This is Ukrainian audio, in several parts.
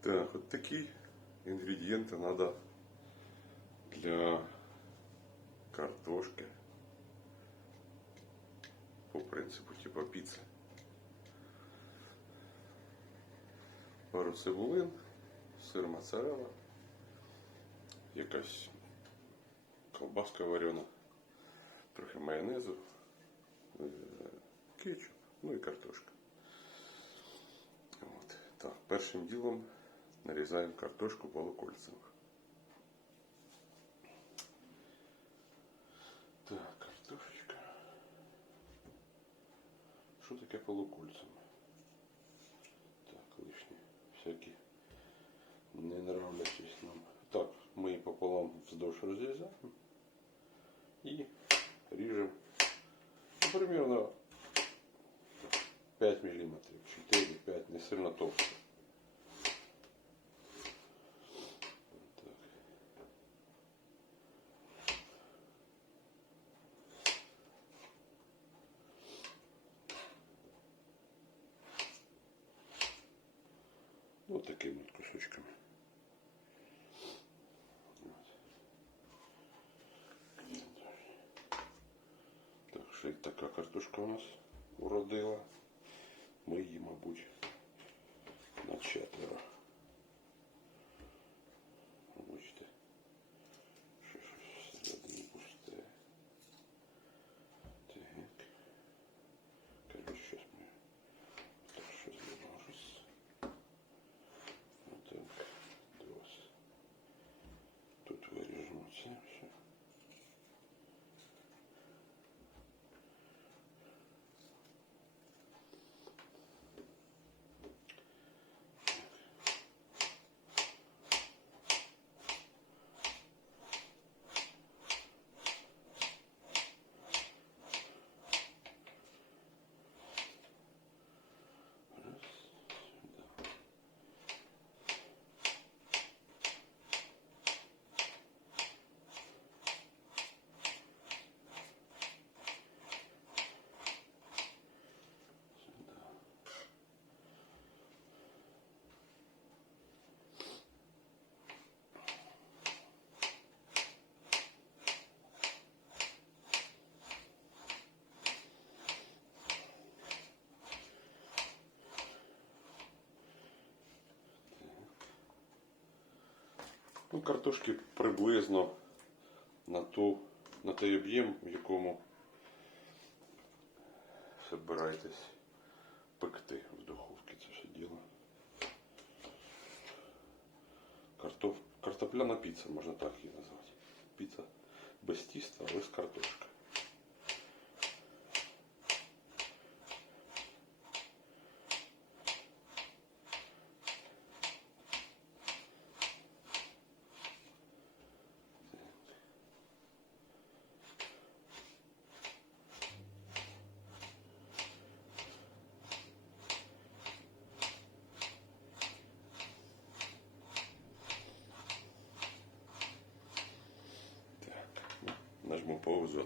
Так, от такі інгредієнти треба для картошки. По принципу, типа піци. Пару цибулин, сир моцарелла, якась колбаска варена, трохи майонезу, е, кетчуп, ну і картошка. От. Так, першим ділом нарізаємо картошку полукольцем. Так, картошечка. Що таке полукольцем? Так, лишні всякі не нравлячись нам. Так, ми її пополам вздовж розрізаємо і ріжемо ну, примерно 5 мм, 4-5, не сильно товсто. Вот такими вот кусочками. Так, що і така картошка у нас уродила. Ми її, мабуть, на четверо. Бачите, що щось всередині пусте. Так. Короче, сейчас мы так щось виложись. Вот так. Dos. Тут виріжемо це все. Раз, сюда. Сюда. Ну, картошки приблизно на, ту, на той об'єм, в якому збираєтесь пекти в духовці це все діло. Картоп... Картопляна піца, можна так її назвати. Піца без тіста, але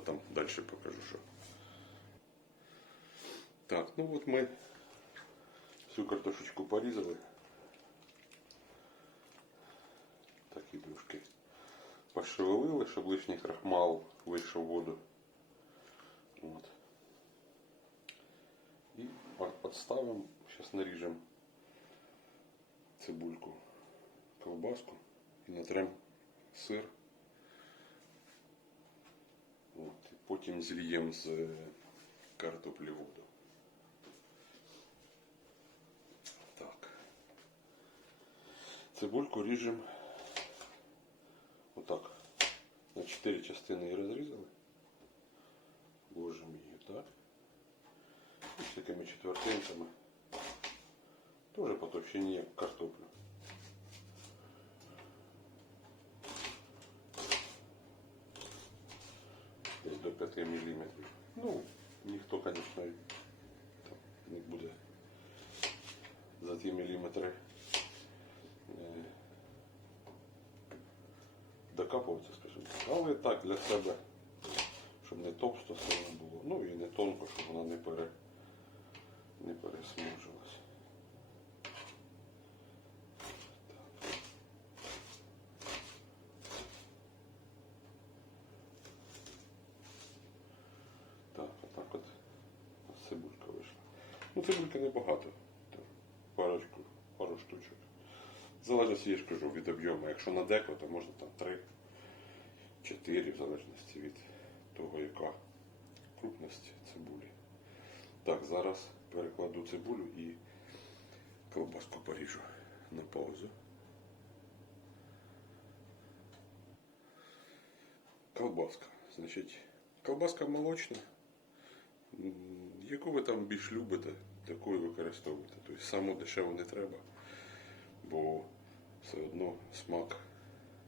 там дальше покажу, що. Так, ну от ми всю картошечку порізали. Так і трошки пошевелили, щоб лишній крахмал вийшов в воду. От. І підставимо, зараз наріжемо цибульку, колбаску і натрем сир. потім зліємо з е, картоплі воду. Так. Цибульку ріжемо отак. На 4 частини її розрізали. Ложимо її так. І з такими четвертинками. Теж по товщині як картоплю. Мм. Ну, ніхто, звісно, не буде за ті міліметри е, докапуватися, скажімо так. Але так для себе, щоб не товсто сильно було, ну і не тонко, щоб вона не, пере, не пересмужилась. Ну, цибульки небагато. Так, парочку, пару штучок. Залежить, я ж кажу, від об'єму. Якщо на деко, то можна там 3, 4, в залежності від того, яка крупність цибулі. Так, зараз перекладу цибулю і колбаску поріжу на паузу. Колбаска. Значить, колбаска молочна. Яку ви там більш любите, таку і використовуйте. Тобто саму дешеву не треба, бо все одно смак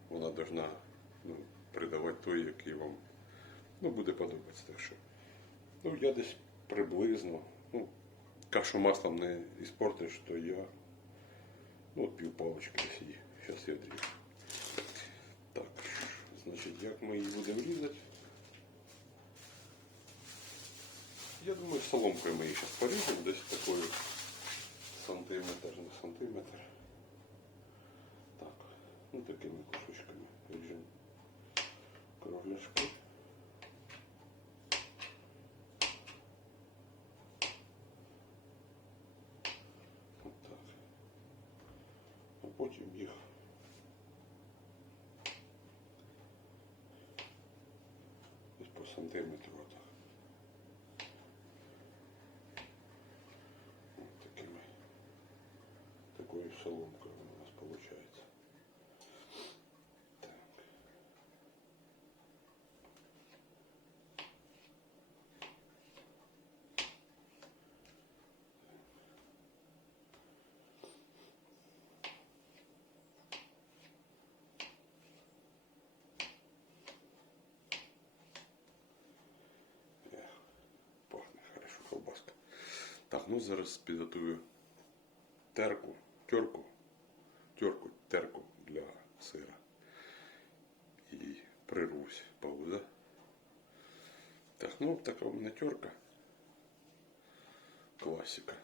вона должна ну, придавати той, який вам ну, буде подобатися. Так що, ну, я десь приблизно, ну, кашу маслом не іспортиш, то я ну, пів палочки десь. Зараз я дріжу. Так, значить, як ми її будемо різати? Я думаю, соломкою ми її зараз поріжемо, десь такою сантиметр на сантиметр. Ну такими кусочками ріжемо кругляшки. От так. А потім їх десь по сантиметру отак. От такими такою соломкою у нас виходить. Так. Ех, Пахне хорошо колбаска. Так, ну зараз підготую терку, терку, терку, терку для сира. І прирвусь пауза. Так, ну така у мене терка. Класика.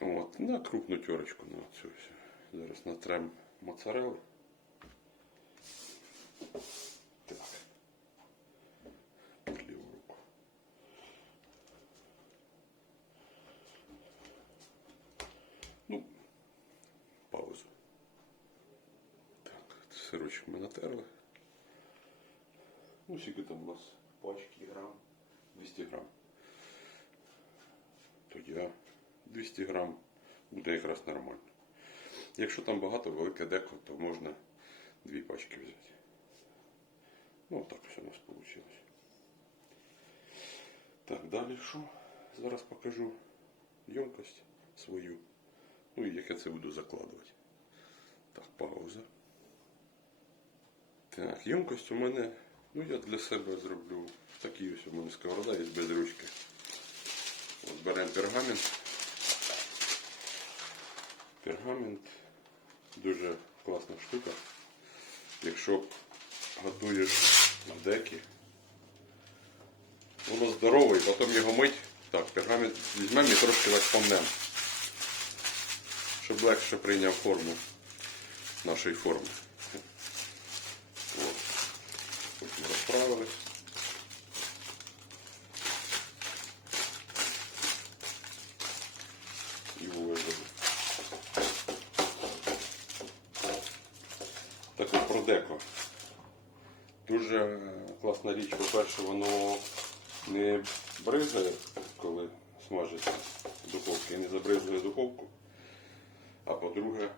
От, на крупну терочку на цю все. Зараз натрем моцарелли. Так. Під ліву руку. Ну, паузу. Так, сирочок. Ну, скільки там у нас пачки грам? 200 грам. То я 200 грам буде якраз нормально. Якщо там багато велике деко, то можна дві пачки взяти. Ну, так все у нас вийшло. Так, далі що? Зараз покажу ємкость свою. Ну і як я це буду закладувати. Так, пауза. Так, ємкость у мене, ну я для себе зроблю такий ось у мене сковорода є без ручки. От беремо пергамент. Пергамент дуже класна штука. Якщо готуєш на декі, воно здорове, і потім його мить. Так, пергамент візьмемо і трошки розпомнемо щоб легше прийняв форму нашої форми. От. Потім розправились. І вивезли. Так от про деко. Дуже класна річ, по-перше, воно не бризгає, коли смажиться в духовці, і не забризує духовку. А по-друге,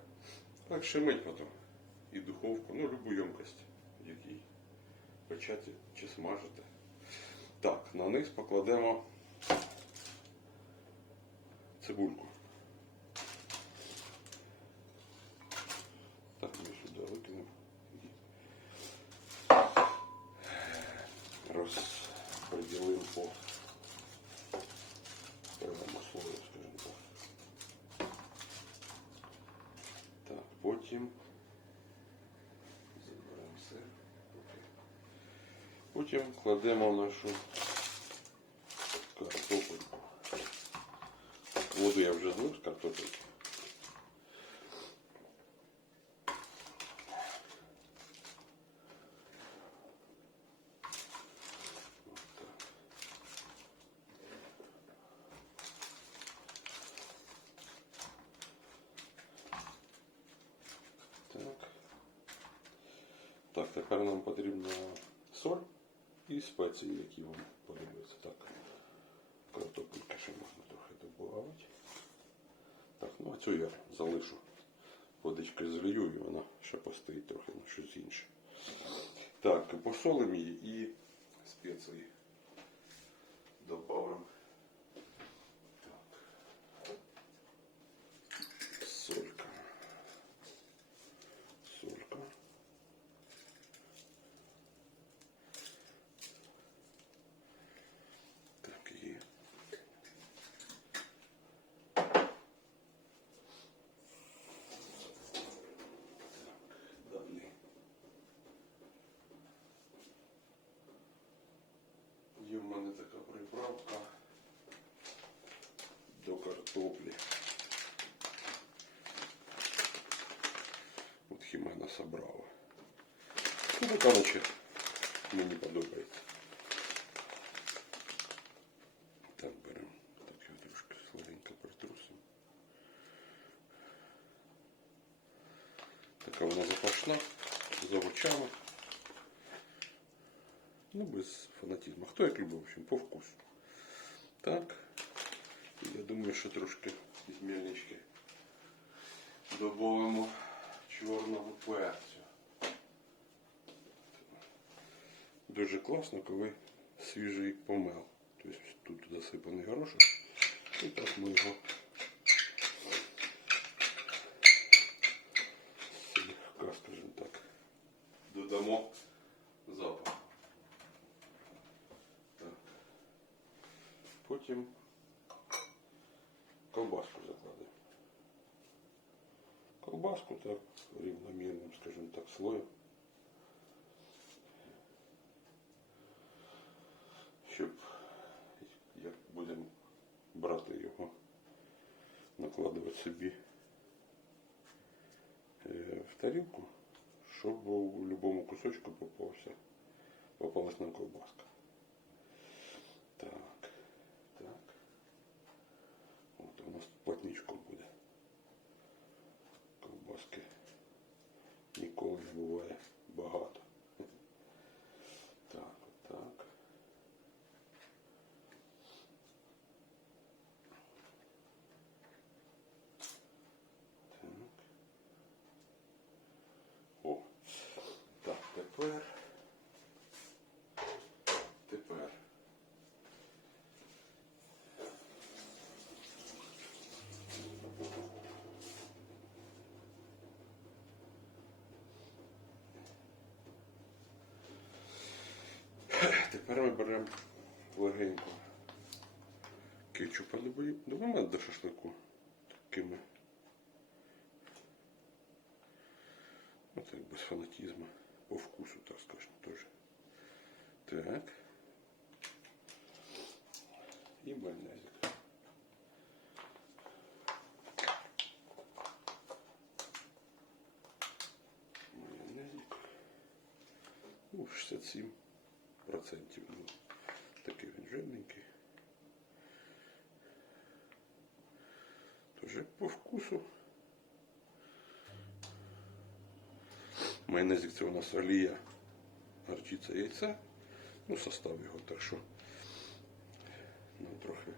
легше мить потім і духовку, ну, любу ємкость, печете чи смажити. Так, на низ покладемо цибульку. Так, ми сюди викинемо. Розподілимо по первому слою, скажімо так. Так, потім заберемо все. Окей. Потім кладемо нашу картопельку. Воду я вже злив з картопельки. От так. Тепер нам потрібна соль і спеції, які вам подобаються. Так, картопельки ще можна трохи додати. Так, ну а цю я залишу. Водички злію і вона ще постоїть трохи на щось інше. Так, посолимо її і спеції добавимо. мене така приправка до картоплі. От Хімена собрала. Ну, така наче мені подобається. Так, беремо. Так його трошки слабенько притрусимо. Така вона запашна, з овочами. Ну, без фанатизму. Хто як любить, в общем, по вкусу. Так. Я думаю, що трошки із мельнички додамо чорного перцю. Дуже класно, коли свіжий помел. Тобто тут засипаний горошок. І так ми його слегка, скажімо так, додамо запах. Так. Потім ковбаску закладемо. Ковбаску так рівномірним, скажімо так, слоєм. Щоб як будемо брати його, накладувати собі е, в тарілку, щоб у будь-якому кусочку попався, попалась нам ковбаска. Так, так. От у нас плотничком буде. Ковбаски ніколи не буває багато. Так, от так. Так. О. Так, тепер. Тепер. Тепер ми беремо легенько кетчупа додаємо до шашлику такими. Так, без фанатизму. По вкусу, так скажем, тоже. Так. І майонезик. Майонезик. Ну, 67 процентів. Ну, такий він жирненький. Тоже по вкусу. Майонезик це у нас олія, горчиця, яйця. Ну, состав його, так що ну, трохи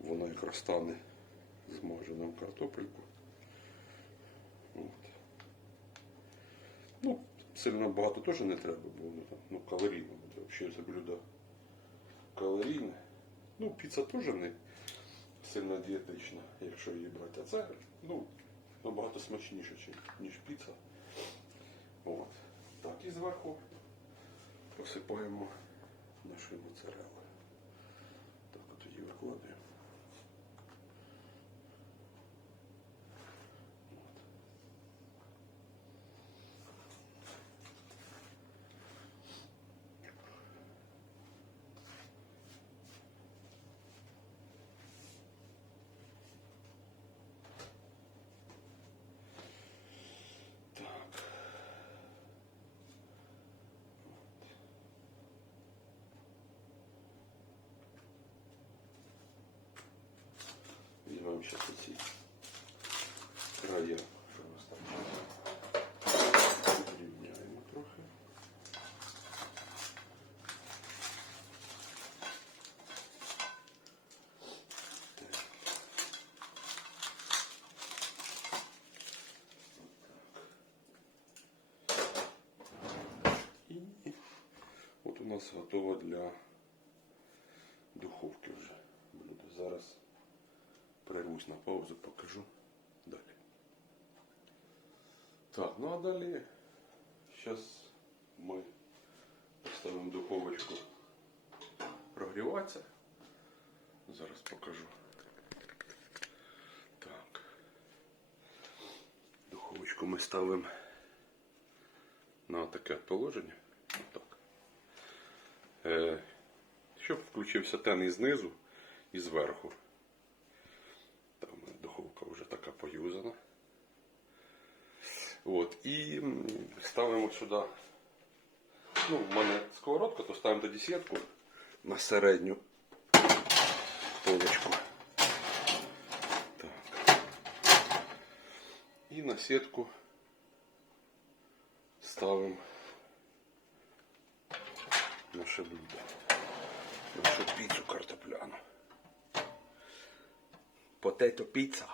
воно якраз стане змаженим картопельку. От. Ну, сильно багато теж не треба, бо воно там ну, калорійне буде. Взагалі це блюдо калорійне. Ну, піца теж не сильно дієтична, якщо її брати. А це ну, набагато смачніше, ніж піца. От. Так, і зверху посипаємо нашою моцарелою. сейчас идти. Радіо, що у нас там. Рівняємо трохи. Так. Так. У нас готово для прервусь на паузу, покажу далі. Так, ну а далі зараз ми поставимо духовочку прогріватися. Зараз покажу. Так. Духовочку ми ставимо на таке положення. Отак. Е, щоб включився тен і знизу, і зверху. От, і м, ставимо сюди. Ну, в мене сковородка, то ставимо тоді сітку на середню полочку. Так. І на сітку ставимо наше блюдо. Нашу піцу картопляну. Потето піца.